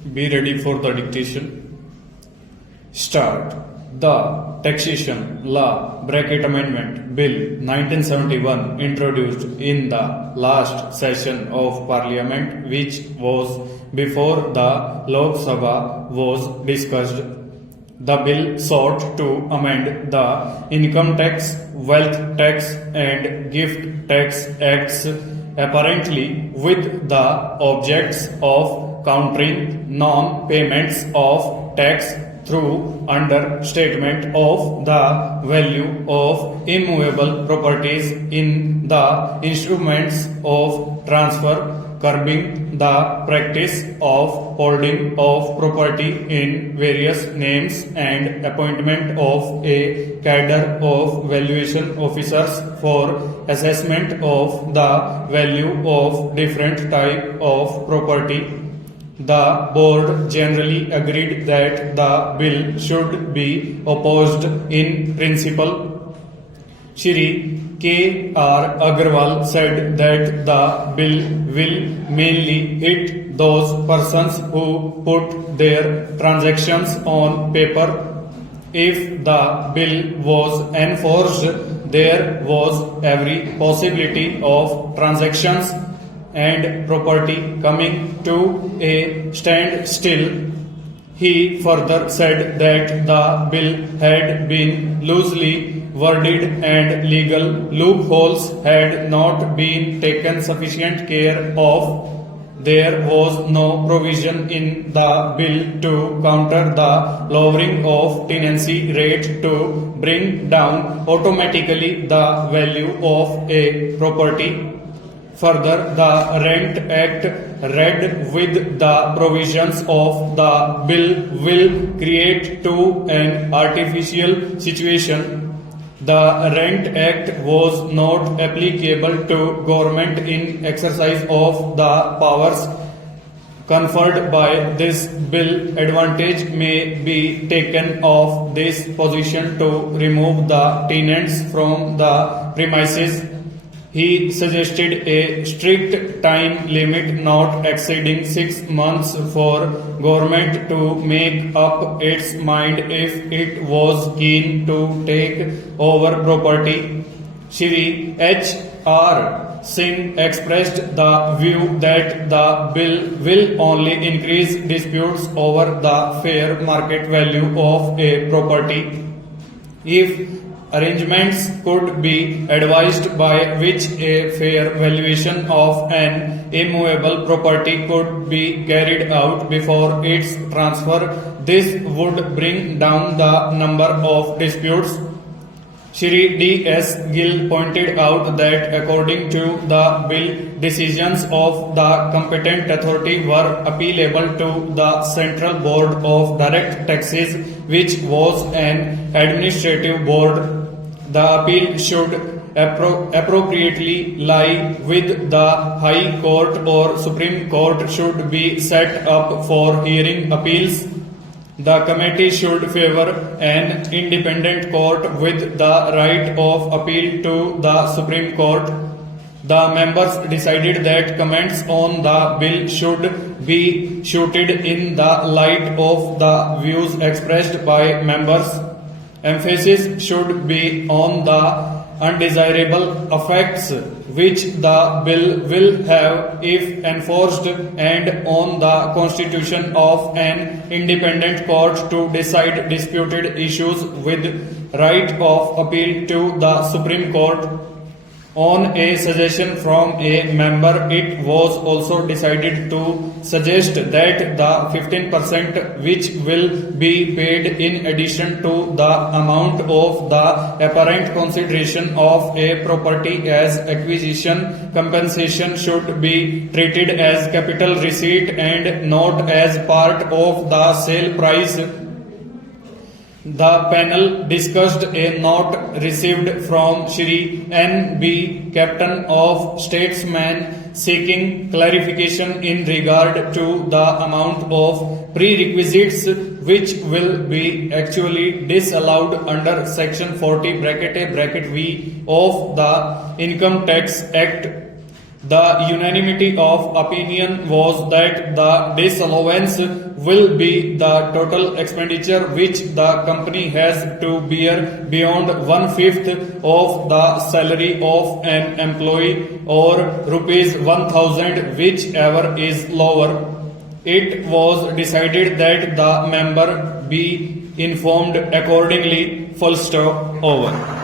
Be ready for the dictation. Start. The Taxation Law Bracket Amendment Bill 1971 introduced in the last session of Parliament, which was before the Lok Sabha, was discussed. The bill sought to amend the Income Tax, Wealth Tax and Gift Tax Acts, apparently with the objects of countering non-payments of tax through understatement of the value of immovable properties in the instruments of transfer, curbing the practice of holding of property in various names, and appointment of a cadre of valuation officers for assessment of the value of different type of property. The board generally agreed that the bill should be opposed in principle. Shri K.R. Agarwal said that the bill will mainly hit those persons who put their transactions on paper. If the bill was enforced, there was every possibility of transactions and property coming to a standstill. He further said that the bill had been loosely worded and legal loopholes had not been taken sufficient care of. There was no provision in the bill to counter the lowering of tenancy rate to bring down automatically the value of a property. Further, the Rent Act, read with the provisions of the bill, will create to an artificial situation. The Rent Act was not applicable to government in exercise of the powers conferred by this bill. Advantage may be taken of this position to remove the tenants from the premises. He suggested a strict time limit not exceeding 6 months for government to make up its mind if it was keen to take over property. Shri H.R. Singh expressed the view that the bill will only increase disputes over the fair market value of a property. If arrangements could be advised by which a fair valuation of an immovable property could be carried out before its transfer, this would bring down the number of disputes. Shri D.S. Gill pointed out that according to the bill, decisions of the competent authority were appealable to the Central Board of Direct Taxes, which was an administrative board. The appeal should appropriately lie with the High Court or Supreme Court should be set up for hearing appeals. The committee should favor an independent court with the right of appeal to the Supreme Court. The members decided that comments on the bill should be shooted in the light of the views expressed by members. Emphasis should be on the undesirable effects which the bill will have if enforced, and on the constitution of an independent court to decide disputed issues with right of appeal to the Supreme Court. On a suggestion from a member, it was also decided to suggest that the 15% which will be paid in addition to the amount of the apparent consideration of a property as acquisition compensation should be treated as capital receipt and not as part of the sale price. The panel discussed a note received from Shri N.B. Captain of Statesman seeking clarification in regard to the amount of prerequisites which will be actually disallowed under Section 40(a)(v) of the Income Tax Act. The unanimity of opinion was that the disallowance will be the total expenditure which the company has to bear beyond 1/5 of the salary of an employee or rupees 1000, whichever is lower. It was decided that the member be informed accordingly. Full stop. Over.